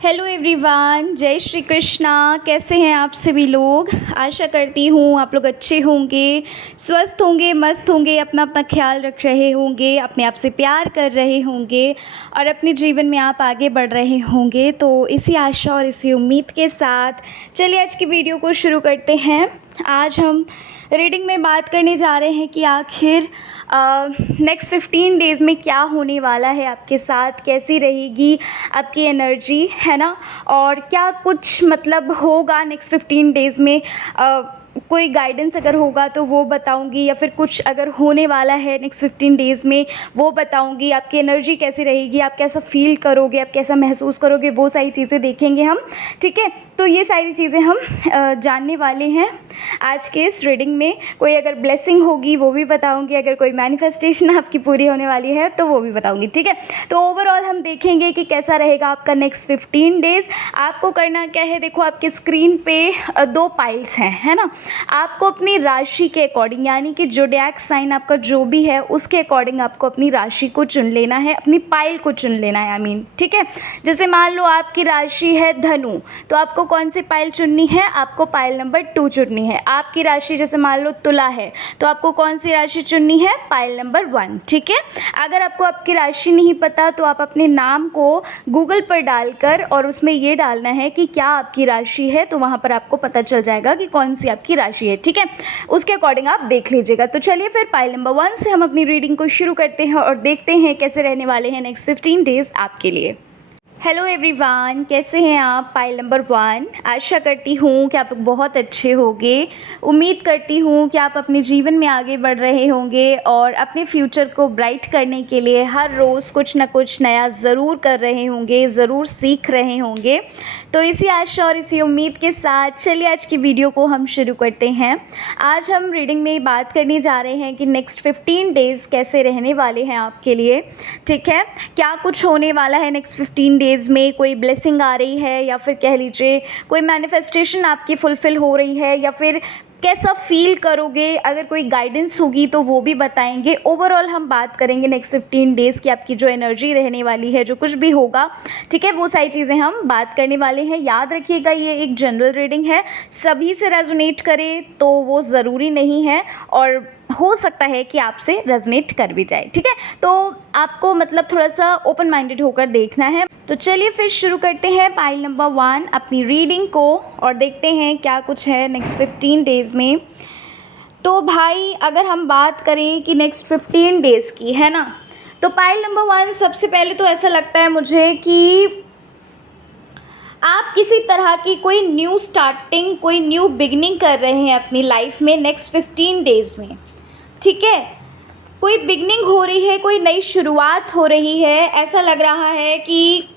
Hello everyone, जय श्री कृष्णा। कैसे हैं आप सभी लोग। आशा करती हूँ आप लोग अच्छे होंगे, स्वस्थ होंगे, मस्त होंगे, अपना अपना ख्याल रख रहे होंगे, अपने आप से प्यार कर रहे होंगे और अपने जीवन में आप आगे बढ़ रहे होंगे। तो इसी आशा और इसी उम्मीद के साथ चलिए आज की वीडियो को शुरू करते हैं। आज हम रीडिंग में बात करने जा रहे हैं कि आखिर नेक्स्ट 15 डेज़ में क्या होने वाला है आपके साथ, कैसी रहेगी आपकी एनर्जी, है ना। और क्या कुछ मतलब होगा नेक्स्ट 15 डेज़ में, कोई गाइडेंस अगर होगा तो वो बताऊंगी, या फिर कुछ अगर होने वाला है नेक्स्ट 15 डेज़ में वो बताऊंगी। आपकी एनर्जी कैसी रहेगी, आप कैसा फील करोगे, आप कैसा महसूस करोगे, वो सारी चीज़ें देखेंगे हम। ठीक है, तो ये सारी चीज़ें हम जानने वाले हैं आज के इस रीडिंग में। कोई अगर ब्लेसिंग होगी वो भी बताऊंगी, अगर कोई मैनिफेस्टेशन आपकी पूरी होने वाली है तो वो भी बताऊंगी। ठीक है, तो ओवरऑल हम देखेंगे कि कैसा रहेगा आपका नेक्स्ट 15 डेज़। आपको करना क्या है, देखो आपके स्क्रीन पे 2 पाइल्स हैं, है ना। आपको अपनी राशि के अकॉर्डिंग, यानी कि ज़ोडिएक साइन आपका जो भी है उसके अकॉर्डिंग आपको अपनी राशि को चुन लेना है, अपनी पाइल को चुन लेना है, आई मीन। ठीक है, जैसे मान लो आपकी राशि है धनु, तो आपको कौन सी पाइल चुननी है, आपको पाइल नंबर 2 चुननी है। आपकी राशि जैसे मान लो तुला है, तो आपको कौन सी राशि चुननी है, पाइल नंबर 1। ठीक है, अगर आपको आपकी राशि नहीं पता तो आप अपने नाम को गूगल पर डालकर और उसमें ये डालना है कि क्या आपकी राशि है, तो वहाँ पर आपको पता चल जाएगा कि कौन सी आपकी राशि है। ठीक है, उसके अकॉर्डिंग आप देख लीजिएगा। तो चलिए फिर पाइल नंबर 1 से हम अपनी रीडिंग को शुरू करते हैं और देखते हैं कैसे रहने वाले हैं नेक्स्ट 15 डेज़ आपके लिए। हेलो एवरीवन, कैसे हैं आप। पाइल नंबर 1, आशा करती हूँ कि आप बहुत अच्छे होंगे। उम्मीद करती हूँ कि आप अपने जीवन में आगे बढ़ रहे होंगे और अपने फ्यूचर को ब्राइट करने के लिए हर रोज़ कुछ ना कुछ नया ज़रूर कर रहे होंगे, ज़रूर सीख रहे होंगे। तो इसी आशा और इसी उम्मीद के साथ चलिए आज की वीडियो को हम शुरू करते हैं। आज हम रीडिंग में बात करने जा रहे हैं कि नेक्स्ट 15 डेज़ कैसे रहने वाले हैं आपके लिए। ठीक है, क्या कुछ होने वाला है नेक्स्ट 15 डेज़ में, कोई ब्लेसिंग आ रही है या फिर कह लीजिए कोई मैनिफेस्टेशन आपकी फुलफ़िल हो रही है, या फिर कैसा फील करोगे, अगर कोई गाइडेंस होगी तो वो भी बताएंगे। ओवरऑल हम बात करेंगे नेक्स्ट 15 डेज़ की आपकी जो एनर्जी रहने वाली है, जो कुछ भी होगा। ठीक है, वो सारी चीज़ें हम बात करने वाले हैं। याद रखिएगा ये एक जनरल रीडिंग है, सभी से रेजोनेट करे तो वो ज़रूरी नहीं है और हो सकता है कि आपसे रेजोनेट कर भी जाए। ठीक है, तो आपको मतलब थोड़ा सा ओपन माइंडेड होकर देखना है। तो चलिए फिर शुरू करते हैं पाइल नंबर 1 अपनी रीडिंग को और देखते हैं क्या कुछ है नेक्स्ट 15 डेज़ में। तो भाई अगर हम बात करें कि नेक्स्ट 15 डेज़ की, है ना, तो पाइल नंबर 1 सबसे पहले तो ऐसा लगता है मुझे कि आप किसी तरह की कोई न्यू स्टार्टिंग, कोई न्यू बिगनिंग कर रहे हैं अपनी लाइफ में नेक्स्ट 15 डेज़ में। ठीक है, कोई बिगनिंग हो रही है, कोई नई शुरुआत हो रही है। ऐसा लग रहा है कि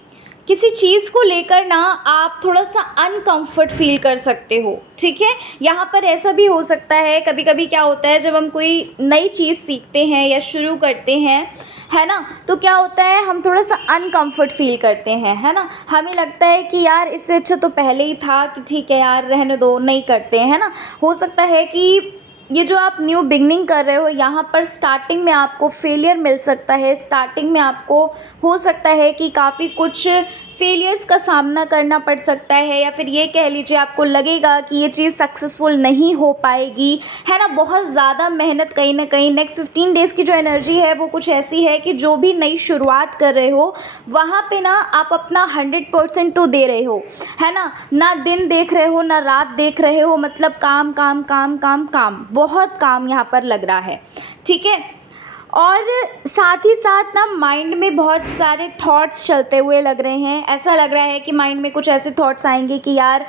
किसी चीज़ को लेकर ना आप थोड़ा सा अनकंफर्ट फील कर सकते हो। ठीक है, यहाँ पर ऐसा भी हो सकता है, कभी कभी क्या होता है जब हम कोई नई चीज़ सीखते हैं या शुरू करते हैं, है ना, तो क्या होता है हम थोड़ा सा अनकंफर्ट फील करते हैं, है ना। हमें लगता है कि यार इससे अच्छा तो पहले ही था, कि ठीक है यार रहने दो, नहीं करते हैं, है ना। हो सकता है कि ये जो आप न्यू बिगनिंग कर रहे हो यहाँ पर स्टार्टिंग में आपको फेलियर मिल सकता है। स्टार्टिंग में आपको हो सकता है कि काफ़ी कुछ फेलियर्स का सामना करना पड़ सकता है, या फिर ये कह लीजिए आपको लगेगा कि ये चीज़ सक्सेसफुल नहीं हो पाएगी, है ना। बहुत ज़्यादा मेहनत कहीं ना कहीं नेक्स्ट 15 डेज़ की जो एनर्जी है वो कुछ ऐसी है कि जो भी नई शुरुआत कर रहे हो वहाँ पे ना आप अपना 100% तो दे रहे हो, है ना दिन देख रहे हो ना रात देख रहे हो, मतलब काम काम काम काम काम, बहुत काम यहाँ पर लग रहा है। ठीक है, और साथ ही साथ ना माइंड में बहुत सारे थॉट्स चलते हुए लग रहे हैं। ऐसा लग रहा है कि माइंड में कुछ ऐसे थॉट्स आएंगे कि यार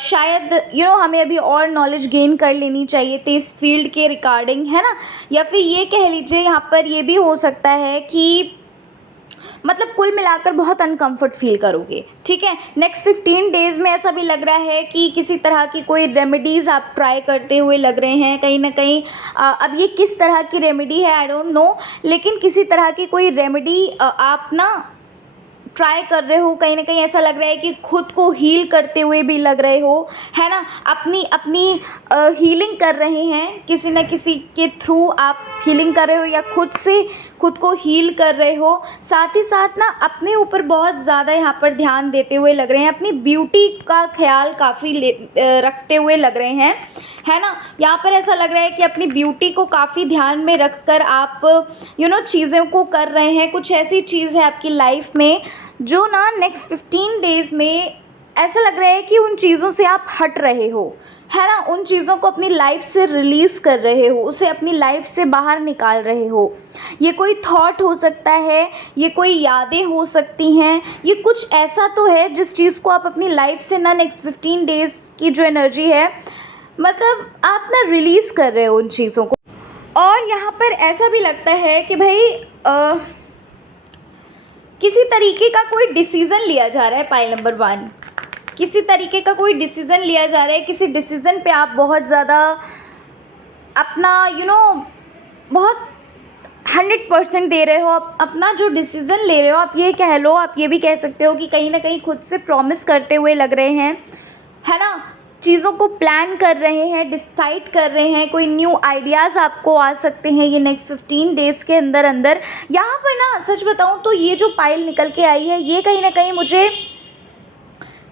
शायद हमें अभी और नॉलेज गेन कर लेनी चाहिए थी इस फील्ड के रिगार्डिंग, है ना। या फिर ये कह लीजिए यहाँ पर ये भी हो सकता है कि मतलब कुल मिलाकर बहुत अनकंफर्ट फील करोगे। ठीक है, नेक्स्ट 15 डेज़ में ऐसा भी लग रहा है कि किसी तरह की कोई रेमेडीज़ आप ट्राई करते हुए लग रहे हैं कहीं ना कहीं। अब ये किस तरह की रेमेडी है आई डोंट नो, लेकिन किसी तरह की कोई रेमेडी आप ना ट्राई कर रहे हो, कहीं ना कहीं ऐसा लग रहा है कि खुद को हील करते हुए भी लग रहे हो, है ना। अपनी अपनी हीलिंग कर रहे हैं, किसी न किसी के थ्रू आप हीलिंग कर रहे हो या खुद से खुद को हील कर रहे हो। साथ ही साथ ना अपने ऊपर बहुत ज़्यादा यहाँ पर ध्यान देते हुए लग रहे हैं, अपनी ब्यूटी का ख्याल काफ़ी रखते हुए लग रहे हैं, है ना। यहाँ पर ऐसा लग रहा है कि अपनी ब्यूटी को काफ़ी ध्यान में रखकर आप चीज़ों को कर रहे हैं। कुछ ऐसी चीज़ है आपकी लाइफ में जो ना नेक्स्ट 15 डेज़ में ऐसा लग रहा है कि उन चीज़ों से आप हट रहे हो, है ना। उन चीज़ों को अपनी लाइफ से रिलीज़ कर रहे हो, उसे अपनी लाइफ से बाहर निकाल रहे हो। ये कोई थॉट हो सकता है, ये कोई यादें हो सकती हैं, ये कुछ ऐसा तो है जिस चीज़ को आप अपनी लाइफ से ना नेक्स्ट 15 डेज़ की जो एनर्जी है, मतलब आप ना रिलीज़ कर रहे हो उन चीज़ों को। और यहाँ पर ऐसा भी लगता है कि भाई किसी तरीके का कोई डिसीज़न लिया जा रहा है। पाइल नंबर 1, किसी तरीके का कोई डिसीज़न लिया जा रहा है, किसी डिसीज़न पे आप बहुत ज़्यादा अपना बहुत 100% दे रहे हो। अपना जो डिसीज़न ले रहे हो, आप ये कह लो, आप ये भी कह सकते हो कि कहीं ना कहीं खुद से प्रॉमिस करते हुए लग रहे हैं, है ना। चीज़ों को प्लान कर रहे हैं, डिसाइड कर रहे हैं, कोई न्यू आइडियाज़ आपको आ सकते हैं ये नेक्स्ट 15 डेज़ के अंदर अंदर। यहाँ पर ना सच बताऊँ तो ये जो पाइल निकल के आई है, ये कहीं ना कहीं मुझे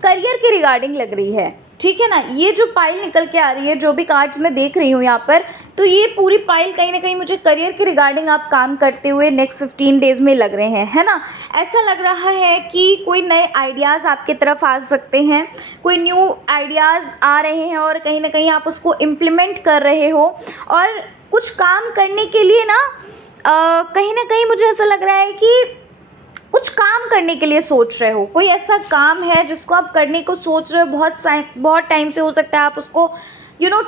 करियर के रिगार्डिंग लग रही है, ठीक है ना। ये जो पाइल निकल के आ रही है, जो भी कार्ड्स मैं देख रही हूँ यहाँ पर, तो ये पूरी पाइल कहीं ना कहीं मुझे करियर के रिगार्डिंग आप काम करते हुए नेक्स्ट 15 डेज़ में लग रहे हैं, है ना। ऐसा लग रहा है कि कोई नए आइडियाज़ आपकी तरफ आ सकते हैं, कोई न्यू आइडियाज़ आ रहे हैं और कहीं ना कहीं आप उसको इम्प्लीमेंट कर रहे हो। और कुछ काम करने के लिए ना कहीं ना कहीं मुझे ऐसा लग रहा है कि कुछ काम करने के लिए सोच रहे हो। कोई ऐसा काम है जिसको आप करने को सोच रहे हो, बहुत टाइम से, हो सकता है आप उसको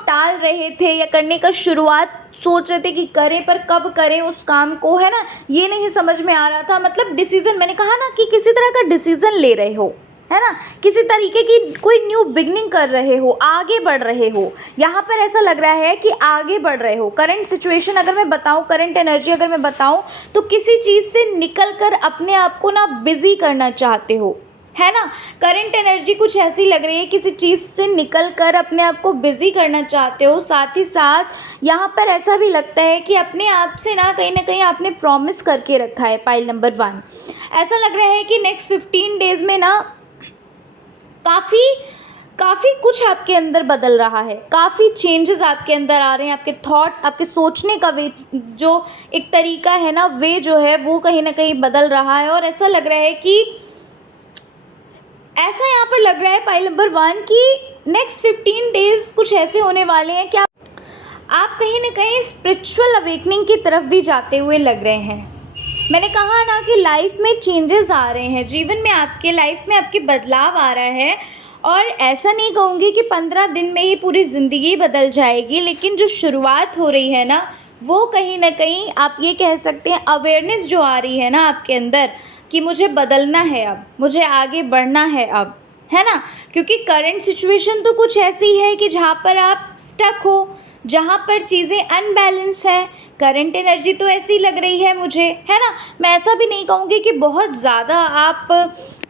टाल रहे थे या करने का शुरुआत सोच रहे थे कि करें, पर कब करें उस काम को, है ना, ये नहीं समझ में आ रहा था। मतलब डिसीज़न, मैंने कहा ना कि किसी तरह का डिसीज़न ले रहे हो, है ना, किसी तरीके की कोई न्यू बिगनिंग कर रहे हो, आगे बढ़ रहे हो। यहाँ पर ऐसा लग रहा है कि आगे बढ़ रहे हो। करंट सिचुएशन अगर मैं बताऊँ, करंट एनर्जी अगर मैं बताऊँ, तो किसी चीज़ से निकल कर अपने आप को ना बिज़ी करना चाहते हो, है ना। करंट एनर्जी कुछ ऐसी लग रही है, किसी चीज़ से निकल कर अपने आप को बिज़ी करना चाहते हो। साथ ही साथ यहाँ पर ऐसा भी लगता है कि अपने आप से ना कहीं आपने प्रॉमिस करके रखा है। पाइल नंबर 1, ऐसा लग रहा है कि नेक्स्ट 15 डेज़ में ना काफ़ी कुछ आपके अंदर बदल रहा है, काफ़ी चेंजेस आपके अंदर आ रहे हैं। आपके थॉट्स, आपके सोचने का वे, जो एक तरीका है ना, वे जो है वो कहीं ना कहीं बदल रहा है। और ऐसा लग रहा है कि ऐसा यहाँ पर लग रहा है पाइल नंबर 1 कि नेक्स्ट 15 डेज़ कुछ ऐसे होने वाले हैं कि आप कहीं ना कहीं स्पिरिचुअल अवेकनिंग की तरफ भी जाते हुए लग रहे हैं। मैंने कहा ना कि लाइफ में चेंजेस आ रहे हैं, जीवन में आपके लाइफ में आपके बदलाव आ रहा है। और ऐसा नहीं कहूँगी कि 15 दिन में ही पूरी ज़िंदगी बदल जाएगी, लेकिन जो शुरुआत हो रही है ना, वो कहीं ना कहीं आप ये कह सकते हैं अवेयरनेस जो आ रही है ना आपके अंदर कि मुझे बदलना है, अब मुझे आगे बढ़ना है अब, है ना। क्योंकि करंट सिचुएशन तो कुछ ऐसी है कि जहाँ पर आप स्टक हो, जहाँ पर चीज़ें अनबैलेंस है। करंट एनर्जी तो ऐसी लग रही है मुझे, है ना। मैं ऐसा भी नहीं कहूँगी कि बहुत ज़्यादा आप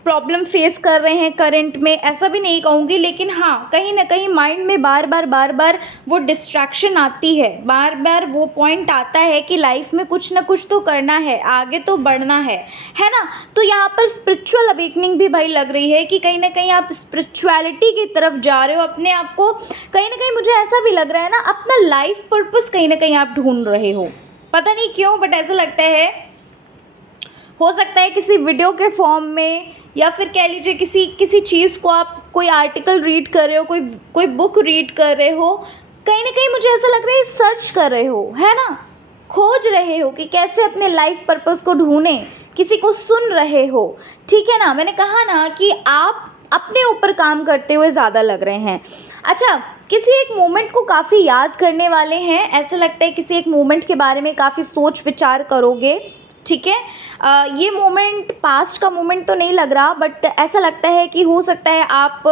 प्रॉब्लम फेस कर रहे हैं करंट में, ऐसा भी नहीं कहूँगी, लेकिन हाँ कहीं ना कहीं माइंड में बार बार वो डिस्ट्रैक्शन आती है, बार बार वो पॉइंट आता है कि लाइफ में कुछ ना कुछ तो करना है, आगे तो बढ़ना है ना। तो यहाँ पर स्पिरिचुअल अवेकनिंग भी भाई लग रही है कि कहीं ना कहीं आप स्पिरिचुअलिटी की तरफ जा रहे हो। अपने आप को कहीं ना कहीं मुझे ऐसा भी लग रहा है ना, अपना लाइफ पर्पस कहीं ना कहीं आप ढूंढ रहे हो, पता नहीं क्यों, बट ऐसा लगता है। हो सकता है किसी वीडियो के फॉर्म में, या फिर कह लीजिए किसी चीज़ को आप कोई आर्टिकल रीड कर रहे हो, कोई बुक रीड कर रहे हो, कहीं ना कहीं मुझे ऐसा लग रहा है सर्च कर रहे हो, है ना, खोज रहे हो कि कैसे अपने लाइफ पर्पस को ढूंढें, किसी को सुन रहे हो, ठीक है ना। मैंने कहा ना कि आप अपने ऊपर काम करते हुए ज़्यादा लग रहे हैं। अच्छा, किसी एक मोमेंट को काफ़ी याद करने वाले हैं, ऐसा लगता है किसी एक मोमेंट के बारे में काफ़ी सोच विचार करोगे, ठीक है। ये मोमेंट पास्ट का मोमेंट तो नहीं लग रहा, बट ऐसा लगता है कि हो सकता है आप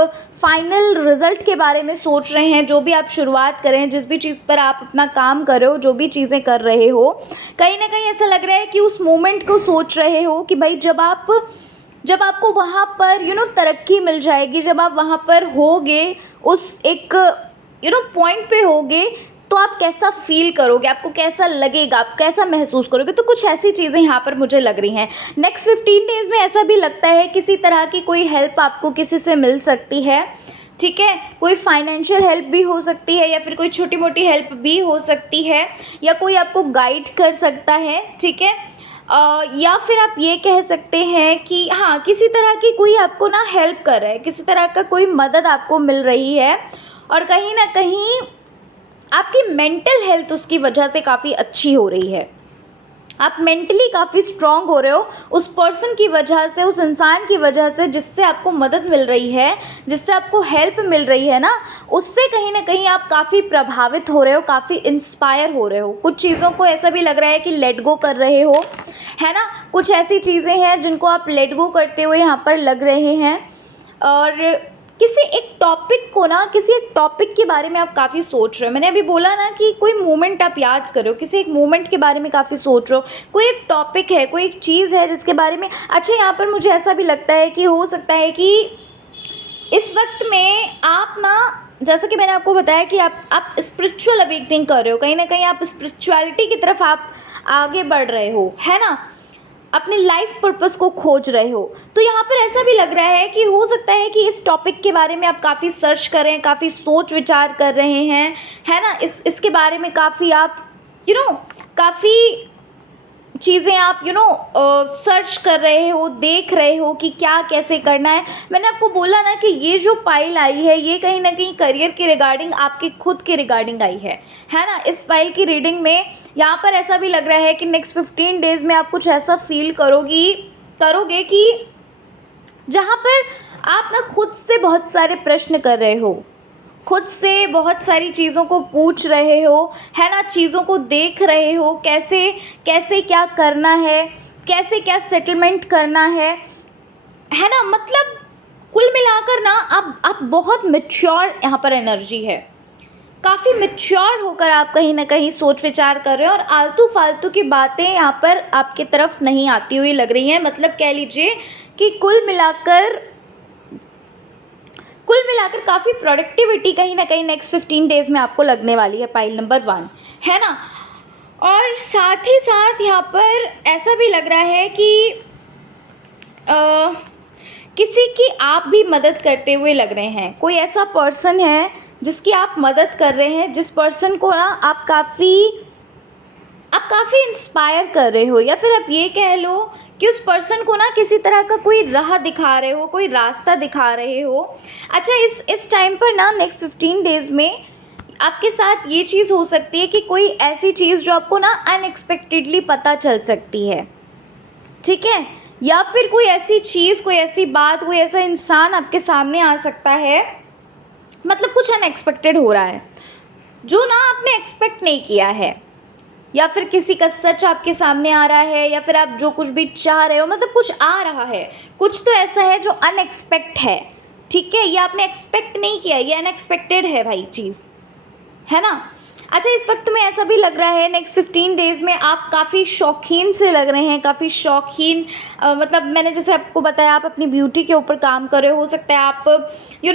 फाइनल रिज़ल्ट के बारे में सोच रहे हैं। जो भी आप शुरुआत करें, जिस भी चीज़ पर आप अपना काम कर रहे हो, जो भी चीज़ें कर रहे हो, कहीं ना कहीं ऐसा लग रहा है कि उस मोमेंट को सोच रहे हो कि भाई जब आप जब आपको वहाँ पर तरक्की मिल जाएगी, जब आप वहाँ पर होगे, उस एक पॉइंट पे होगे, तो आप कैसा फ़ील करोगे, आपको कैसा लगेगा, आप कैसा महसूस करोगे। तो कुछ ऐसी चीज़ें यहाँ पर मुझे लग रही हैं। नेक्स्ट 15 डेज़ में ऐसा भी लगता है किसी तरह की कोई हेल्प आपको किसी से मिल सकती है, ठीक है। कोई फाइनेंशियल हेल्प भी हो सकती है, या फिर कोई छोटी मोटी हेल्प भी हो सकती है, या कोई आपको गाइड कर सकता है, ठीक है। या फिर आप ये कह सकते हैं कि हाँ, किसी तरह की कोई आपको ना हेल्प कर रहा है, किसी तरह का कोई मदद आपको मिल रही है, और कहीं ना कहीं आपकी मेंटल हेल्थ उसकी वजह से काफ़ी अच्छी हो रही है। आप मेंटली काफ़ी स्ट्रांग हो रहे हो उस पर्सन की वजह से, उस इंसान की वजह से, जिससे आपको मदद मिल रही है, जिससे आपको हेल्प मिल रही है ना, उससे कहीं ना कहीं आप काफ़ी प्रभावित हो रहे हो, काफ़ी इंस्पायर हो रहे हो। कुछ चीज़ों को ऐसा भी लग रहा है कि लेट गो कर रहे हो, है ना। कुछ ऐसी चीज़ें हैं जिनको आप लेट गो करते हुए यहाँ पर लग रहे हैं, और किसी एक टॉपिक के बारे में आप काफ़ी सोच रहे हो। मैंने अभी बोला ना कि कोई मोमेंट आप याद करो, किसी एक मोमेंट के बारे में काफ़ी सोच रहे हो, कोई एक टॉपिक है, कोई एक चीज़ है जिसके बारे में। अच्छा, यहाँ पर मुझे ऐसा भी लगता है कि हो सकता है कि इस वक्त में आप ना, जैसा कि मैंने आपको बताया कि आप स्पिरिचुअल अवेकनिंग कर रहे हो, कहीं ना कहीं आप स्पिरिचुअलिटी की तरफ आप आगे बढ़ रहे हो, है ना, अपने लाइफ पर्पस को खोज रहे हो। तो यहाँ पर ऐसा भी लग रहा है कि हो सकता है कि इस टॉपिक के बारे में आप काफ़ी सर्च कर रहे हैं, काफ़ी सोच विचार कर रहे हैं, है ना। इसके बारे में काफ़ी आप काफ़ी चीज़ें आप सर्च कर रहे हो, देख रहे हो कि क्या कैसे करना है। मैंने आपको बोला ना कि ये जो फाइल आई है, ये कहीं ना कहीं करियर के रिगार्डिंग, आपके खुद के रिगार्डिंग आई है ना। इस फाइल की रीडिंग में यहाँ पर ऐसा भी लग रहा है कि नेक्स्ट 15 डेज़ में आप कुछ ऐसा फील करोगे कि जहाँ पर आप ना खुद से बहुत सारे प्रश्न कर रहे हो, खुद से बहुत सारी चीज़ों को पूछ रहे हो, है ना, चीज़ों को देख रहे हो, कैसे कैसे क्या करना है, कैसे क्या सेटलमेंट करना है ना। मतलब कुल मिलाकर ना आप बहुत मैच्योर यहाँ पर एनर्जी है, काफ़ी मैच्योर होकर आप कहीं ना कहीं सोच विचार कर रहे हो, और आलतू फालतू की बातें यहाँ पर आपकी तरफ नहीं आती हुई लग रही हैं। मतलब कह लीजिए कि कुल मिलाकर काफ़ी प्रोडक्टिविटी कहीं ना कहीं नेक्स्ट 15 डेज़ में आपको लगने वाली है, पाइल नंबर 1, है ना। और साथ ही साथ यहाँ पर ऐसा भी लग रहा है कि किसी की आप भी मदद करते हुए लग रहे हैं। कोई ऐसा पर्सन है जिसकी आप मदद कर रहे हैं, जिस पर्सन को ना आप काफ़ी इंस्पायर कर रहे हो, या फिर आप ये कह लो कि उस पर्सन को ना किसी तरह का कोई राह दिखा रहे हो, कोई रास्ता दिखा रहे हो। अच्छा, इस टाइम पर ना नेक्स्ट 15 डेज़ में आपके साथ ये चीज़ हो सकती है कि कोई ऐसी चीज़ जो आपको ना अनएक्सपेक्टेडली पता चल सकती है, ठीक है। या फिर कोई ऐसी चीज़, कोई ऐसी बात, कोई ऐसा इंसान आपके सामने आ सकता है, मतलब कुछ अनएक्सपेक्टेड हो रहा है जो ना आपने एक्सपेक्ट नहीं किया है, या फिर किसी का सच आपके सामने आ रहा है, या फिर आप जो कुछ भी चाह रहे हो, मतलब कुछ आ रहा है, कुछ तो ऐसा है जो अनएक्सपेक्ट है, ठीक है। ये आपने एक्सपेक्ट नहीं किया, ये अनएक्सपेक्टेड है भाई चीज़, है ना। अच्छा, इस वक्त में ऐसा भी लग रहा है नेक्स्ट 15 डेज़ में आप काफ़ी शौकीन से लग रहे हैं, काफ़ी शौकीन। मतलब मैंने जैसे आपको बताया, आप अपनी ब्यूटी के ऊपर काम कर रहे हो सकता है आप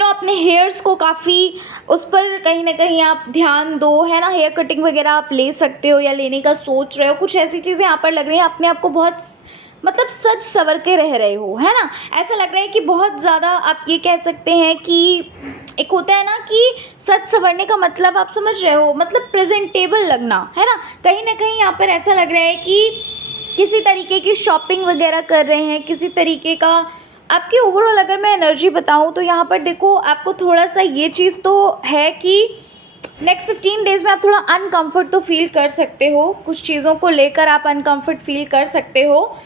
अपने हेयर्स को काफ़ी, उस पर कहीं ना कहीं आप ध्यान दो, है ना। हेयर कटिंग वगैरह आप ले सकते हो या लेने का सोच रहे हो, कुछ ऐसी चीज़ें यहाँ पर लग रही हैं। अपने आप को बहुत मतलब सज सवर के रह रहे हो, है ना। ऐसा लग रहा है कि बहुत ज़्यादा आप ये कह सकते हैं कि एक होता है ना कि सज संवरने का मतलब आप समझ रहे हो, मतलब प्रेजेंटेबल लगना, है ना। कहीं ना कहीं यहाँ पर ऐसा लग रहा है कि किसी तरीके की शॉपिंग वगैरह कर रहे हैं, किसी तरीके का आपकी ओवरऑल अगर मैं एनर्जी बताऊँ तो यहाँ पर देखो, आपको थोड़ा सा ये चीज़ तो है कि नेक्स्ट 15 डेज़ में आप थोड़ा अनकम्फर्ट तो फील कर सकते हो, कुछ चीज़ों को लेकर आप अनकम्फर्ट फील कर सकते हो।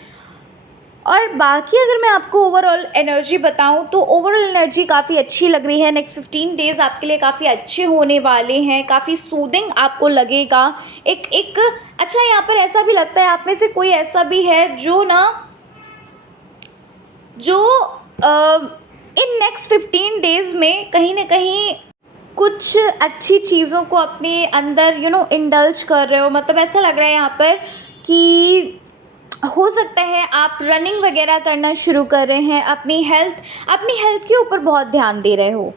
और बाकी अगर मैं आपको ओवरऑल एनर्जी बताऊं तो ओवरऑल एनर्जी काफ़ी अच्छी लग रही है। नेक्स्ट 15 डेज़ आपके लिए काफ़ी अच्छे होने वाले हैं, काफ़ी सूदिंग आपको लगेगा। एक अच्छा, यहाँ पर ऐसा भी लगता है आप में से कोई ऐसा भी है जो इन नेक्स्ट 15 डेज़ में कहीं ना कहीं कुछ अच्छी चीज़ों को अपने अंदर इंडल्ज कर रहे हो। मतलब ऐसा लग रहा है यहाँ पर कि हो सकता है आप रनिंग वगैरह करना शुरू कर रहे हैं, अपनी हेल्थ के ऊपर बहुत ध्यान दे रहे हो,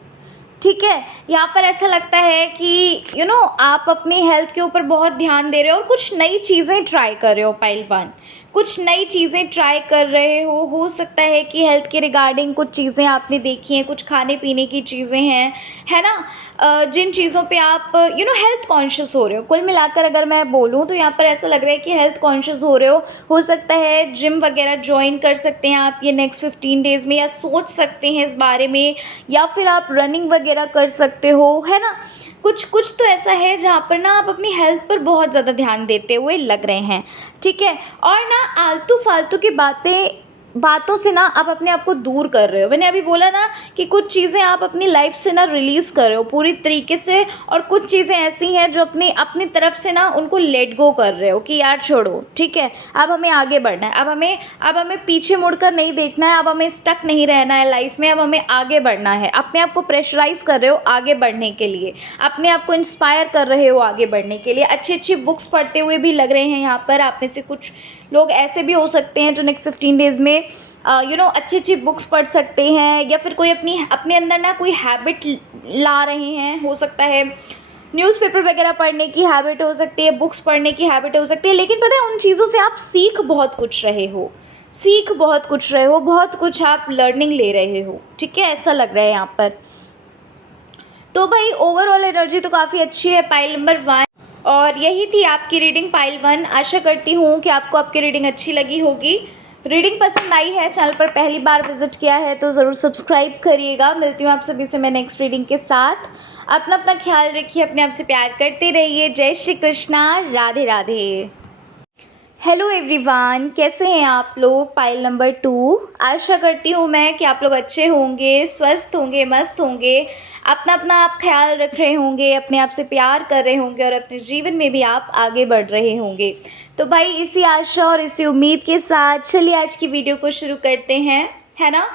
ठीक है। यहाँ पर ऐसा लगता है कि आप अपनी हेल्थ के ऊपर बहुत ध्यान दे रहे हो और कुछ नई चीज़ें ट्राई कर रहे हो। पाइल 1, कुछ नई चीज़ें ट्राई कर रहे हो सकता है कि हेल्थ के रिगार्डिंग कुछ चीज़ें आपने देखी हैं, कुछ खाने पीने की चीज़ें हैं, है ना, जिन चीज़ों पे आप हेल्थ कॉन्शियस हो रहे हो। कुल मिलाकर अगर मैं बोलूँ तो यहाँ पर ऐसा लग रहा है कि हेल्थ कॉन्शियस हो रहे हो सकता है जिम वगैरह ज्वाइन कर सकते हैं आप ये नेक्स्ट 15 डेज़ में, या सोच सकते हैं इस बारे में, या फिर आप रनिंग वगैरह कर सकते हो, है ना। कुछ कुछ तो ऐसा है जहाँ पर ना आप अपनी हेल्थ पर बहुत ज़्यादा ध्यान देते हुए लग रहे हैं, ठीक है। और ना आलतू फालतू की बातों से ना आप अपने आप को दूर कर रहे हो। मैंने अभी बोला ना कि कुछ चीज़ें आप अपनी लाइफ से ना रिलीज़ कर रहे हो पूरी तरीके से, और कुछ चीज़ें ऐसी हैं जो अपनी तरफ से ना उनको लेट गो कर रहे हो कि यार छोड़ो, ठीक है, अब हमें आगे बढ़ना है, अब हमें पीछे मुड़कर नहीं देखना है, अब हमें स्टक नहीं रहना है लाइफ में, अब हमें आगे बढ़ना है। अपने आप को प्रेशराइज कर रहे हो आगे बढ़ने के लिए, अपने आप को इंस्पायर कर रहे हो आगे बढ़ने के लिए। अच्छी अच्छी बुक्स पढ़ते हुए भी लग रहे हैं यहाँ पर। आप में से कुछ लोग ऐसे भी हो सकते हैं जो नेक्स्ट 15 डेज़ में अच्छी अच्छी बुक्स पढ़ सकते हैं, या फिर कोई अपने अंदर ना कोई हैबिट ला रहे हैं। हो सकता है न्यूज़पेपर वगैरह पढ़ने की हैबिट हो सकती है, बुक्स पढ़ने की हैबिट हो सकती है, लेकिन पता है उन चीज़ों से आप सीख बहुत कुछ रहे हो, बहुत कुछ आप लर्निंग ले रहे हो, ठीक है, ऐसा लग रहा है यहाँ पर। तो भाई ओवरऑल एनर्जी तो काफ़ी अच्छी है पाइल नंबर 1, और यही थी आपकी रीडिंग पाइल 1। आशा करती हूँ कि आपको आपकी रीडिंग अच्छी लगी होगी। रीडिंग पसंद आई है, चैनल पर पहली बार विजिट किया है तो ज़रूर सब्सक्राइब करिएगा। मिलती हूँ आप सभी से मैं नेक्स्ट रीडिंग के साथ। अपना ख्याल रखिए, अपने आप से प्यार करते रहिए। जय श्री कृष्णा, राधे राधे। हेलो एवरीवन, कैसे हैं आप लोग। पाइल नंबर 2, आशा करती हूँ मैं कि आप लोग अच्छे होंगे, स्वस्थ होंगे, मस्त होंगे, अपना आप ख्याल रख रहे होंगे, अपने आप से प्यार कर रहे होंगे, और अपने जीवन में भी आप आगे बढ़ रहे होंगे। तो भाई इसी आशा और इसी उम्मीद के साथ चलिए आज की वीडियो को शुरू करते हैं, है ना।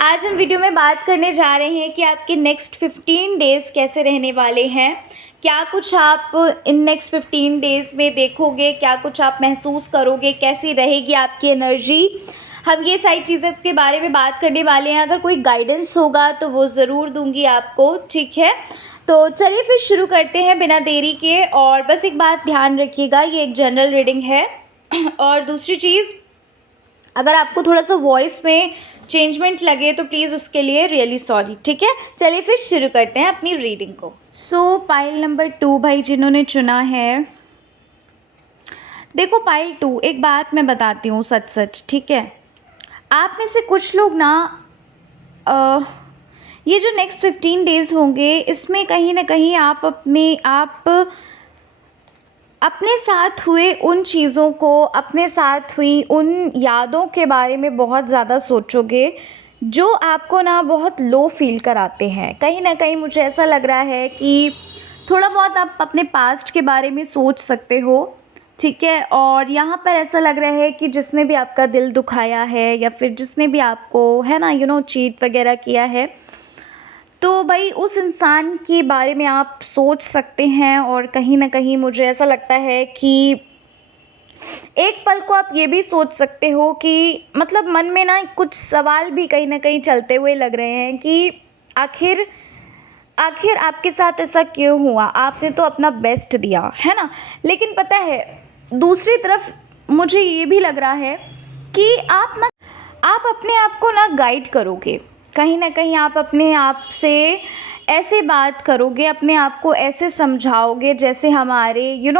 आज हम वीडियो में बात करने जा रहे हैं कि आपके नेक्स्ट 15 डेज़ कैसे रहने वाले हैं, क्या कुछ आप इन नेक्स्ट 15 डेज़ में देखोगे, क्या कुछ आप महसूस करोगे, कैसी रहेगी आपकी एनर्जी। हम ये सारी चीज़ों के बारे में बात करने वाले हैं। अगर कोई गाइडेंस होगा तो वो ज़रूर दूंगी आपको, ठीक है। तो चलिए फिर शुरू करते हैं बिना देरी के। और बस एक बात ध्यान रखिएगा, ये एक जनरल रीडिंग है। और दूसरी चीज़, अगर आपको थोड़ा सा वॉइस में चेंजमेंट लगे तो प्लीज़ उसके लिए रियली सॉरी, ठीक है। चलिए फिर शुरू करते हैं अपनी रीडिंग को। सो पाइल नंबर 2 भाई जिन्होंने चुना है, देखो पाइल 2, एक बात मैं बताती हूँ सच, ठीक है। आप में से कुछ लोग ना ये जो नेक्स्ट 15 डेज़ होंगे इसमें कहीं ना कहीं आप अपने साथ हुए उन चीज़ों को, अपने साथ हुई उन यादों के बारे में बहुत ज़्यादा सोचोगे जो आपको ना बहुत लो फील कराते हैं। कहीं ना कहीं मुझे ऐसा लग रहा है कि थोड़ा बहुत आप अपने पास्ट के बारे में सोच सकते हो, ठीक है। और यहाँ पर ऐसा लग रहा है कि जिसने भी आपका दिल दुखाया है, या फिर जिसने भी आपको, है ना, चीट वगैरह किया है, तो भाई उस इंसान के बारे में आप सोच सकते हैं। और कहीं ना कहीं मुझे ऐसा लगता है कि एक पल को आप ये भी सोच सकते हो कि मतलब मन में ना कुछ सवाल भी कहीं ना कहीं चलते हुए लग रहे हैं कि आखिर आपके साथ ऐसा क्यों हुआ। आपने तो अपना बेस्ट दिया, है ना। लेकिन पता है दूसरी तरफ मुझे ये भी लग रहा है कि आप अपने आप को ना गाइड करोगे, कहीं ना कहीं आप अपने आप से ऐसे बात करोगे, अपने आप को ऐसे समझाओगे जैसे हमारे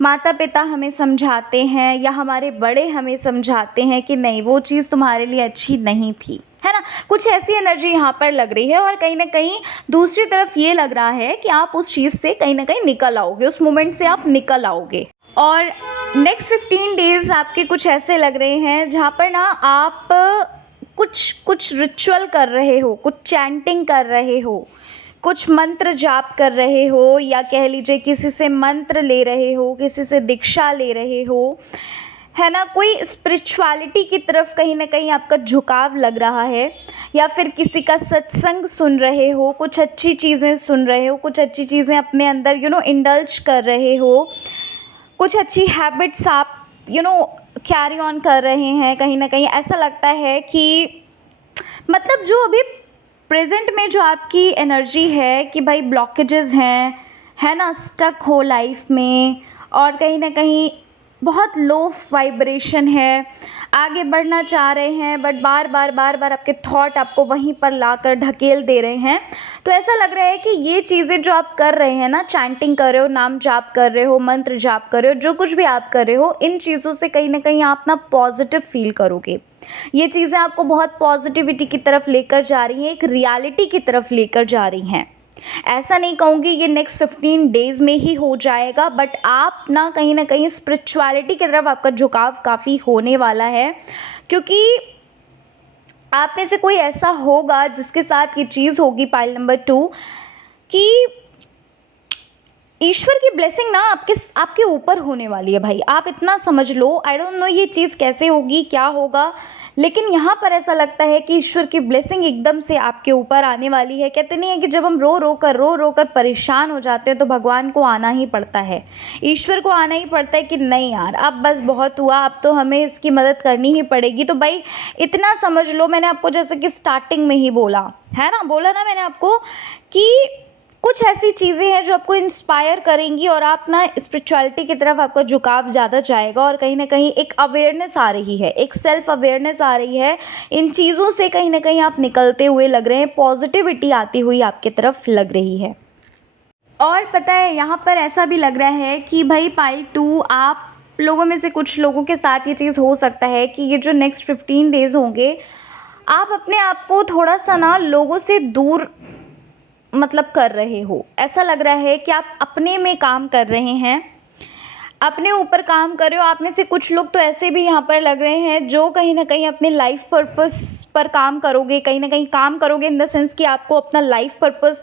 माता पिता हमें समझाते हैं, या हमारे बड़े हमें समझाते हैं कि नहीं वो चीज़ तुम्हारे लिए अच्छी नहीं थी, है ना। कुछ ऐसी एनर्जी यहाँ पर लग रही है। और कहीं ना कहीं दूसरी तरफ ये लग रहा है कि आप उस चीज़ से कहीं ना कहीं निकल आओगे, उस मोमेंट से आप निकल आओगे। और नेक्स्ट 15 डेज़ आपके कुछ ऐसे लग रहे हैं जहाँ पर ना आप कुछ रिचुअल कर रहे हो, कुछ चैंटिंग कर रहे हो, कुछ मंत्र जाप कर रहे हो, या कह लीजिए किसी से मंत्र ले रहे हो, किसी से दीक्षा ले रहे हो, है ना। कोई स्पिरिचुअलिटी की तरफ कहीं ना कहीं आपका झुकाव लग रहा है, या फिर किसी का सत्संग सुन रहे हो, कुछ अच्छी चीज़ें सुन रहे हो, कुछ अच्छी चीज़ें अपने अंदर इंडल्ज कर रहे हो, कुछ अच्छी हैबिट्स आप कैरी ऑन कर रहे हैं। कहीं न कहीं ऐसा लगता है कि मतलब जो अभी प्रेज़ेंट में जो आपकी एनर्जी है कि भाई ब्लॉकेजेस हैं, है ना? स्टक हो लाइफ़ में और कहीं न कहीं बहुत लो वाइब्रेशन है, आगे बढ़ना चाह रहे हैं बट बार-बार आपके थॉट आपको वहीं पर लाकर ढकेल दे रहे हैं। तो ऐसा लग रहा है कि ये चीज़ें जो आप कर रहे हैं ना, चैंटिंग कर रहे हो, नाम जाप कर रहे हो, मंत्र जाप कर रहे हो, जो कुछ भी आप कर रहे हो, इन चीज़ों से कहीं न कहीं आप ना पॉज़िटिव फ़ील करोगे। ये चीज़ें आपको बहुत पॉजिटिविटी की तरफ लेकर जा रही हैं, एक रियलिटी की तरफ लेकर जा रही हैं। ऐसा नहीं कहूँगी ये नेक्स्ट 15 डेज़ में ही हो जाएगा, बट आप ना कहीं न कहीं स्पिरिचुअलिटी की तरफ आपका झुकाव काफ़ी होने वाला है, क्योंकि आप में से कोई ऐसा होगा जिसके साथ ये चीज़ होगी पाइल नंबर 2 कि ईश्वर की ब्लेसिंग ना आपके ऊपर होने वाली है भाई। आप इतना समझ लो, आई डोंट नो ये चीज़ कैसे होगी, क्या होगा, लेकिन यहाँ पर ऐसा लगता है कि ईश्वर की ब्लेसिंग एकदम से आपके ऊपर आने वाली है। कहते नहीं है कि जब हम रो रो कर परेशान हो जाते हैं तो भगवान को आना ही पड़ता है, ईश्वर को आना ही पड़ता है कि नहीं यार अब बस बहुत हुआ, अब तो हमें इसकी मदद करनी ही पड़ेगी। तो भाई इतना समझ लो, मैंने आपको जैसे कि स्टार्टिंग में ही बोला है ना, मैंने आपको कि कुछ ऐसी चीज़ें हैं जो आपको इंस्पायर करेंगी और आप ना स्पिरिचुअलिटी की तरफ आपका झुकाव ज़्यादा जाएगा और कहीं ना कहीं एक अवेयरनेस आ रही है, एक सेल्फ अवेयरनेस आ रही है। इन चीज़ों से कहीं ना कहीं आप निकलते हुए लग रहे हैं, पॉजिटिविटी आती हुई आपकी तरफ लग रही है। और पता है यहाँ पर ऐसा भी लग रहा है कि भाई पाइल 2 आप लोगों में से कुछ लोगों के साथ ये चीज़ हो सकता है कि ये जो नेक्स्ट 15 डेज़ होंगे आप अपने आप को थोड़ा सा ना लोगों से दूर मतलब कर रहे हो। ऐसा लग रहा है कि आप अपने में काम कर रहे हैं, अपने ऊपर काम कर रहे हो। आप में से कुछ लोग तो ऐसे भी यहाँ पर लग रहे हैं जो कहीं ना कहीं अपने लाइफ पर्पस पर काम करोगे, कहीं ना कहीं काम करोगे इन द सेंस कि आपको अपना लाइफ पर्पस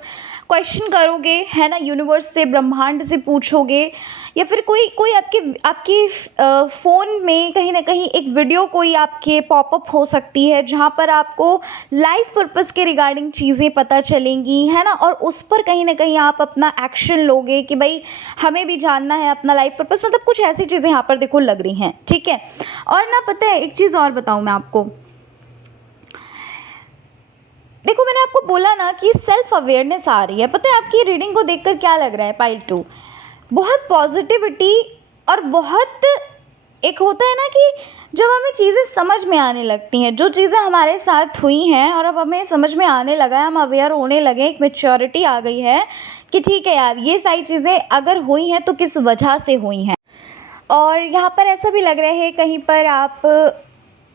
क्वेश्चन करोगे, है ना, यूनिवर्स से, ब्रह्मांड से पूछोगे, या फिर कोई आपकी फ़ोन में कहीं ना कहीं एक वीडियो कोई आपके पॉपअप हो सकती है जहाँ पर आपको लाइफ पर्पस के रिगार्डिंग चीज़ें पता चलेंगी, है ना, और उस पर कहीं ना कहीं आप अपना एक्शन लोगे कि भाई हमें भी जानना है अपना लाइफ पर्पस। मतलब कुछ ऐसी चीज़ें यहाँ पर देखो लग रही हैं, ठीक है। और ना पता है एक चीज़ और बताऊँ मैं आपको, देखो मैंने आपको बोला ना कि सेल्फ अवेयरनेस आ रही है। पता है आपकी रीडिंग को देखकर क्या लग रहा है पाइल 2, बहुत पॉजिटिविटी और बहुत एक होता है ना कि जब हमें चीज़ें समझ में आने लगती हैं, जो चीज़ें हमारे साथ हुई हैं और अब हमें समझ में आने लगा है, हम अवेयर होने लगे, एक मैच्योरिटी आ गई है कि ठीक है यार ये सारी चीज़ें अगर हुई हैं तो किस वजह से हुई हैं। और यहाँ पर ऐसा भी लग रहा है कहीं पर आप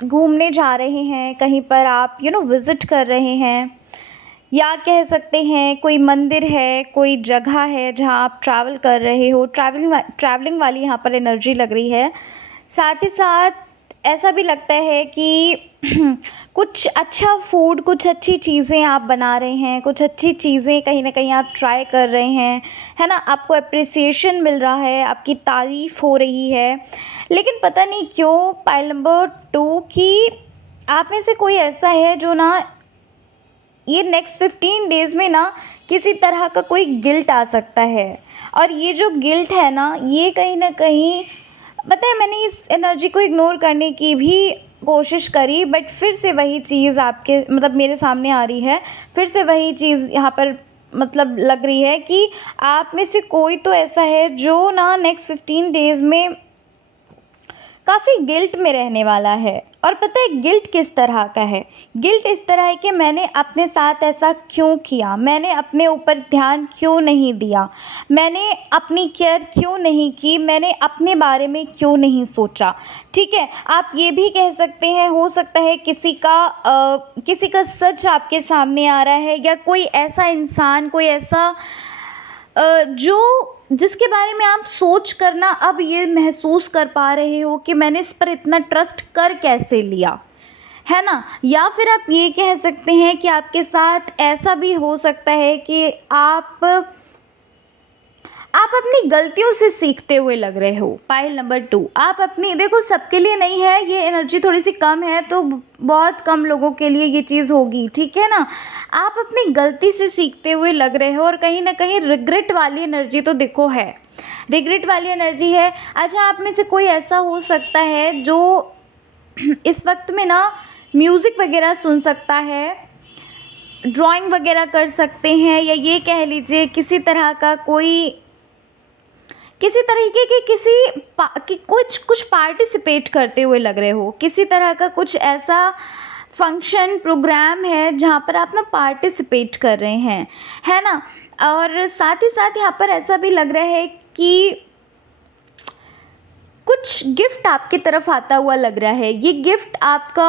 घूमने जा रहे हैं, कहीं पर आप विज़िट कर रहे हैं, या कह सकते हैं कोई मंदिर है, कोई जगह है जहाँ आप ट्रैवल कर रहे हो। ट्रैवलिंग वाली यहाँ पर एनर्जी लग रही है। साथ ही साथ ऐसा भी लगता है कि कुछ अच्छा फूड, कुछ अच्छी चीज़ें आप बना रहे हैं, कुछ अच्छी चीज़ें कहीं ना कहीं आप ट्राई कर रहे हैं, है ना, आपको अप्रिसिएशन मिल रहा है, आपकी तारीफ़ हो रही है। लेकिन पता नहीं क्यों पाइल नंबर 2 कि आप में से कोई ऐसा है जो ना ये नेक्स्ट 15 डेज़ में ना किसी तरह का कोई गिल्ट आ सकता है। और ये जो गिल्ट है ना, ये कहीं ना कहीं पता है मैंने इस एनर्जी को इग्नोर करने की भी कोशिश करी, बट फिर से वही चीज़ आपके मतलब मेरे सामने आ रही है। फिर से वही चीज़ यहाँ पर मतलब लग रही है कि आप में से कोई तो ऐसा है जो ना नेक्स्ट 15 डेज़ में काफ़ी गिल्ट में रहने वाला है। और पता है गिल्ट किस तरह का है? गिल्ट इस तरह है कि मैंने अपने साथ ऐसा क्यों किया, मैंने अपने ऊपर ध्यान क्यों नहीं दिया, मैंने अपनी केयर क्यों नहीं की, मैंने अपने बारे में क्यों नहीं सोचा। ठीक है, आप ये भी कह सकते हैं, हो सकता है किसी का सच आपके सामने आ रहा है, या कोई ऐसा इंसान, कोई ऐसा जिसके बारे में आप सोच कर ना अब ये महसूस कर पा रहे हो कि मैंने इस पर इतना ट्रस्ट कर कैसे लिया, है ना। या फिर आप ये कह सकते हैं कि आपके साथ ऐसा भी हो सकता है कि आप अपनी गलतियों से सीखते हुए लग रहे हो। पाइल नंबर 2, आप अपनी, देखो सबके लिए नहीं है ये एनर्जी, थोड़ी सी कम है तो बहुत कम लोगों के लिए ये चीज़ होगी, ठीक है ना। आप अपनी गलती से सीखते हुए लग रहे हो और कहीं ना कहीं रिग्रेट वाली एनर्जी तो देखो है, रिग्रेट वाली एनर्जी है। अच्छा, आप में से कोई ऐसा हो सकता है जो इस वक्त में ना म्यूज़िक वगैरह सुन सकता है, ड्राइंग वगैरह कर सकते हैं, या ये कह लीजिए किसी तरह का कोई, किसी तरीके के कि कुछ पार्टिसिपेट करते हुए लग रहे हो, किसी तरह का कुछ ऐसा फंक्शन प्रोग्राम है जहाँ पर आप ना पार्टिसिपेट कर रहे हैं, है ना। और साथ ही साथ यहाँ पर ऐसा भी लग रहा है कि कुछ गिफ्ट आपकी तरफ आता हुआ लग रहा है। ये गिफ्ट आपका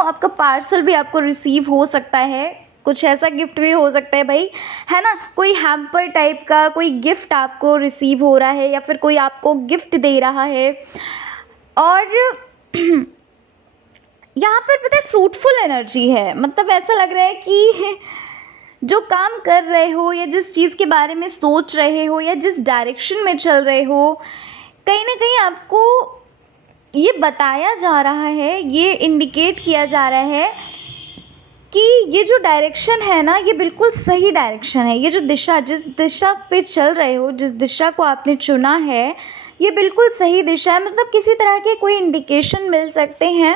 आपका पार्सल भी आपको रिसीव हो सकता है, कुछ ऐसा गिफ्ट भी हो सकता है भाई, है ना। कोई हैम्पर टाइप का कोई गिफ्ट आपको रिसीव हो रहा है, या फिर कोई आपको गिफ्ट दे रहा है। और यहाँ पर पता है फ्रूटफुल एनर्जी है, मतलब ऐसा लग रहा है कि जो काम कर रहे हो या जिस चीज़ के बारे में सोच रहे हो या जिस डायरेक्शन में चल रहे हो, कहीं ना कहीं आपको ये बताया जा रहा है, ये इंडिकेट किया जा रहा है कि ये जो डायरेक्शन है ना, ये बिल्कुल सही डायरेक्शन है। ये जो दिशा, जिस दिशा पे चल रहे हो, जिस दिशा को आपने चुना है, ये बिल्कुल सही दिशा है। मतलब किसी तरह के कोई इंडिकेशन मिल सकते हैं।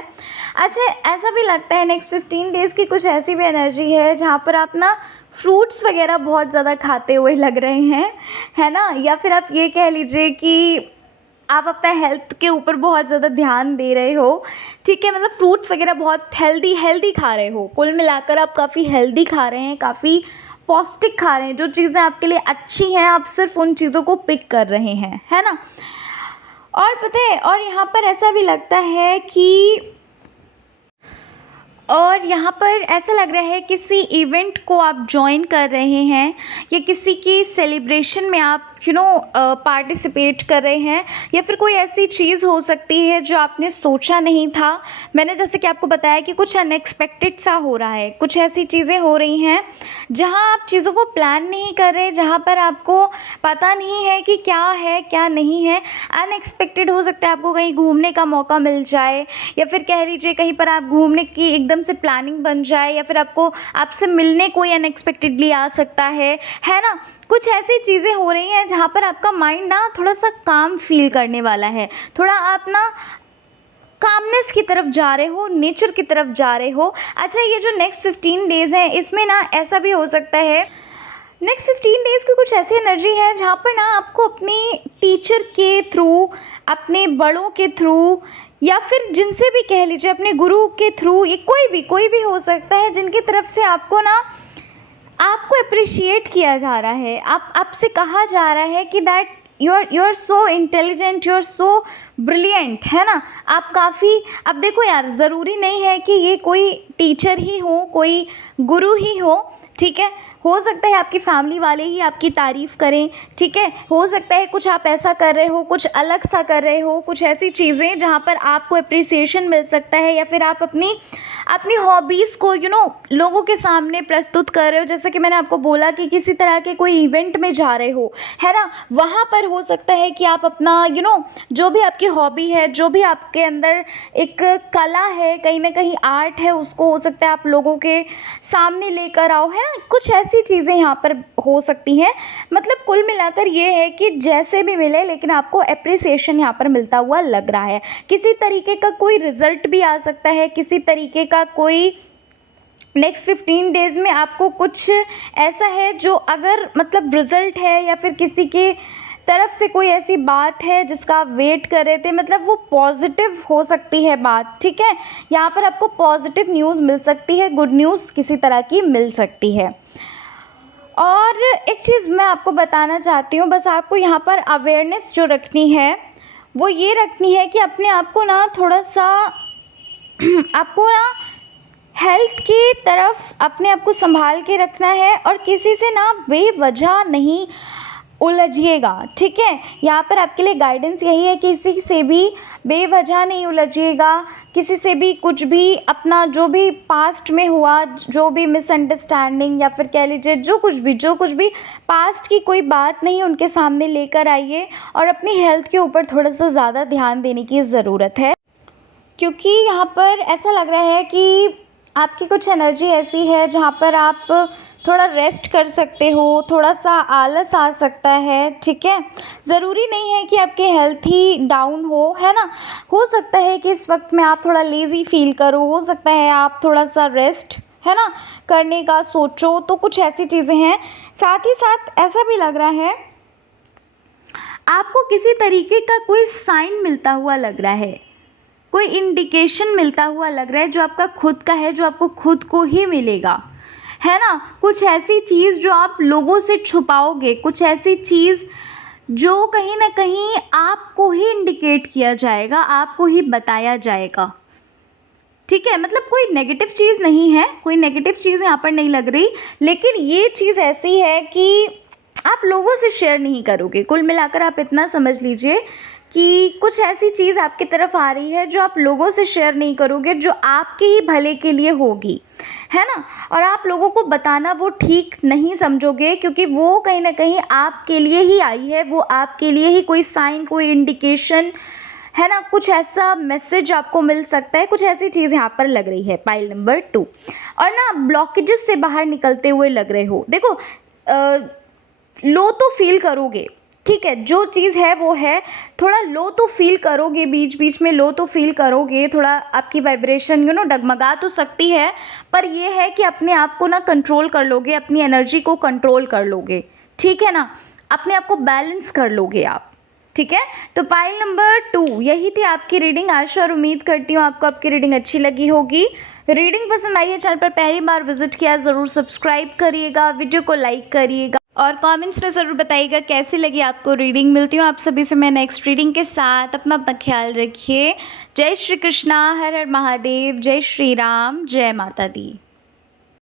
अच्छा, ऐसा भी लगता है नेक्स्ट 15 डेज़ की कुछ ऐसी भी एनर्जी है जहाँ पर आप ना फ्रूट्स वगैरह बहुत ज़्यादा खाते हुए लग रहे हैं, है ना। या फिर आप ये कह लीजिए कि आप अपना हेल्थ के ऊपर बहुत ज़्यादा ध्यान दे रहे हो, ठीक है। मतलब फ्रूट्स वगैरह बहुत हेल्दी खा रहे हो, कुल मिलाकर आप काफ़ी हेल्दी खा रहे हैं, काफ़ी पौष्टिक खा रहे हैं। जो चीज़ें आपके लिए अच्छी हैं आप सिर्फ उन चीज़ों को पिक कर रहे हैं, है ना। और पता है, और यहाँ पर ऐसा भी लगता है कि, और यहाँ पर ऐसा लग रहा है किसी इवेंट को आप ज्वाइन कर रहे हैं, या किसी की सेलिब्रेशन में आप पार्टिसिपेट कर रहे हैं, या फिर कोई ऐसी चीज़ हो सकती है जो आपने सोचा नहीं था। मैंने जैसे कि आपको बताया कि कुछ अनएक्सपेक्टेड सा हो रहा है, कुछ ऐसी चीज़ें हो रही हैं जहाँ आप चीज़ों को प्लान नहीं कर रहे, जहाँ पर आपको पता नहीं है कि क्या है क्या नहीं है। अनएक्सपेक्टेड हो सकता है, आपको कहीं घूमने का मौका मिल जाए, या फिर कह लीजिए कहीं पर आप घूमने की एकदम से प्लानिंग बन जाए, या फिर आपसे मिलने कोई अनएक्सपेक्टेडली आ सकता है ना। कुछ ऐसी चीज़ें हो रही हैं जहाँ पर आपका माइंड ना थोड़ा सा काम फील करने वाला है, थोड़ा आप ना कामनेस की तरफ जा रहे हो, नेचर की तरफ जा रहे हो। अच्छा, ये जो नेक्स्ट 15 डेज़ हैं इसमें ना ऐसा भी हो सकता है, नेक्स्ट 15 डेज़ की कुछ ऐसी एनर्जी है जहाँ पर ना आपको अपने टीचर के थ्रू, अपने बड़ों के थ्रू, या फिर जिनसे भी कह लीजिए अपने गुरु के थ्रू, ये कोई भी हो सकता है, जिनकी तरफ से आपको अप्रिशिएट किया जा रहा है। आपसे कहा जा रहा है कि that you are so intelligent, you are so brilliant, है ना। आप काफ़ी, अब देखो यार, ज़रूरी नहीं है कि ये कोई टीचर ही हो, कोई गुरु ही हो, ठीक है। हो सकता है आपकी फैमिली वाले ही आपकी तारीफ़ करें, ठीक है। हो सकता है कुछ आप ऐसा कर रहे हो, कुछ अलग सा कर रहे हो, कुछ ऐसी चीज़ें जहाँ पर आपको अप्रिसिएशन मिल सकता है, या फिर आप अपनी हॉबीज़ को लोगों के सामने प्रस्तुत कर रहे हो। जैसे कि मैंने आपको बोला कि किसी तरह के कोई इवेंट में जा रहे हो, है ना, वहाँ पर हो सकता है कि आप अपना जो भी आपकी हॉबी है, जो भी आपके अंदर एक कला है, कहीं ना कहीं आर्ट है, उसको हो सकता है आप लोगों के सामने लेकर आओ, है ना। कुछ ऐसी चीज़ें यहाँ पर हो सकती हैं। मतलब कुल मिलाकर ये है कि जैसे भी मिले, लेकिन आपको अप्रिसिएशन यहाँ पर मिलता हुआ लग रहा है। किसी तरीके का कोई रिज़ल्ट भी आ सकता है, किसी तरीके का कोई नेक्स्ट 15 डेज़ में आपको कुछ ऐसा है जो अगर मतलब रिज़ल्ट है, या फिर किसी के तरफ से कोई ऐसी बात है जिसका आप वेट कर रहे थे, मतलब वो पॉजिटिव हो सकती है बात, ठीक है। यहाँ पर आपको पॉजिटिव न्यूज़ मिल सकती है, गुड न्यूज़ किसी तरह की मिल सकती है। और एक चीज़ मैं आपको बताना चाहती हूँ, बस आपको यहाँ पर अवेयरनेस जो रखनी है वो ये रखनी है कि अपने आप को ना थोड़ा सा आपको ना हेल्थ की तरफ अपने आप को संभाल के रखना है, और किसी से ना बेवजह नहीं उलझिएगा, ठीक है। यहाँ पर आपके लिए गाइडेंस यही है कि किसी से भी बेवजह नहीं उलझिएगा, किसी से भी कुछ भी अपना जो भी पास्ट में हुआ, जो भी मिसअंडरस्टैंडिंग या फिर कह लीजिए जो कुछ भी पास्ट की कोई बात नहीं उनके सामने लेकर आइए। और अपनी हेल्थ के ऊपर थोड़ा सा ज़्यादा ध्यान देने की ज़रूरत है, क्योंकि यहाँ पर ऐसा लग रहा है कि आपकी कुछ एनर्जी ऐसी है जहाँ पर आप थोड़ा रेस्ट कर सकते हो, थोड़ा सा आलस आ सकता है, ठीक है। ज़रूरी नहीं है कि आपकी हेल्थ ही डाउन है ना। हो सकता है कि इस वक्त में आप थोड़ा लेज़ी फील करो, हो सकता है आप थोड़ा सा रेस्ट है ना करने का सोचो, तो कुछ ऐसी चीज़ें हैं। साथ ही साथ ऐसा भी लग रहा है आपको किसी तरीके का कोई साइन मिलता हुआ लग रहा है, कोई इंडिकेशन मिलता हुआ लग रहा है जो आपका खुद का है, जो आपको खुद को ही मिलेगा, है ना। कुछ ऐसी चीज़ जो आप लोगों से छुपाओगे, कुछ ऐसी चीज़ जो कहीं ना कहीं आपको ही इंडिकेट किया जाएगा, आपको ही बताया जाएगा, ठीक है। मतलब कोई नेगेटिव चीज़ नहीं है, कोई नेगेटिव चीज़ यहाँ पर नहीं लग रही, लेकिन ये चीज़ ऐसी है कि आप लोगों से शेयर नहीं करोगे। कुल मिलाकर आप इतना समझ लीजिए कि कुछ ऐसी चीज़ आपकी तरफ आ रही है जो आप लोगों से शेयर नहीं करोगे, जो आपके ही भले के लिए होगी, है ना। और आप लोगों को बताना वो ठीक नहीं समझोगे, क्योंकि वो कहीं ना कहीं आपके लिए ही आई है, वो आपके लिए ही कोई साइन, कोई इंडिकेशन, है ना, कुछ ऐसा मैसेज आपको मिल सकता है। कुछ ऐसी चीज़ यहाँ पर लग रही है पाइल नंबर 2। और ना ब्लॉकेजेस से बाहर निकलते हुए लग रहे हो। देखो लो तो फील करोगे, ठीक है, जो चीज़ है वो है, थोड़ा लो तो फील करोगे, बीच बीच में लो तो फील करोगे, थोड़ा आपकी वाइब्रेशन डगमगा तो सकती है, पर ये है कि अपने आप को ना कंट्रोल कर लोगे, अपनी एनर्जी को कंट्रोल कर लोगे, ठीक है ना, अपने आप को बैलेंस कर लोगे आप, ठीक है। तो पाइल नंबर 2 यही थी आपकी रीडिंग। आशा और उम्मीद करती हूँ आपको आपकी रीडिंग अच्छी लगी होगी। रीडिंग पसंद आई है, चैनल पर पहली बार विजिट किया ज़रूर सब्सक्राइब करिएगा, वीडियो को लाइक करिएगा और कमेंट्स में ज़रूर बताइएगा कैसी लगी आपको रीडिंग। मिलती हूँ आप सभी से मैं नेक्स्ट रीडिंग के साथ। अपना ख्याल रखिए। जय श्री कृष्णा, हर हर महादेव, जय श्री राम, जय माता दी।